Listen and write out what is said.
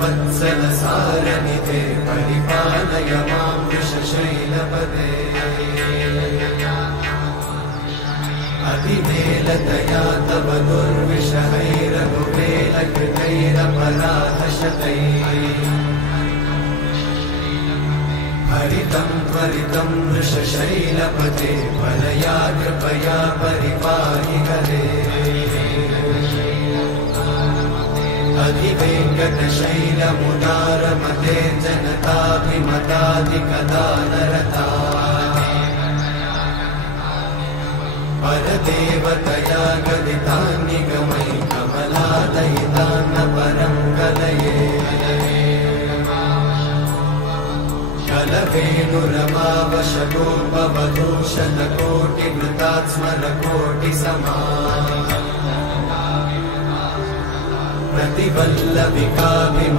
वत्सलसारनिधे परिपालय मां वृषशैलपदे अतिवेलतया तव दुर्विषहैरघुवेलकृतैरपराधशतैः हरितं त्वरितं वृषशैलपते वरया कृपया परिपाहि हरे अधिवेङ्कटशैलमुदारमते जनताभिमताधिकदानरता परदेवतया गदितान्निगमै कमलादयितान्न परं कलये कलवेणुरमावशतोपवधूशतकोटिवृतात्स्मरकोटिसमा प्रतिवल्लविकाभिम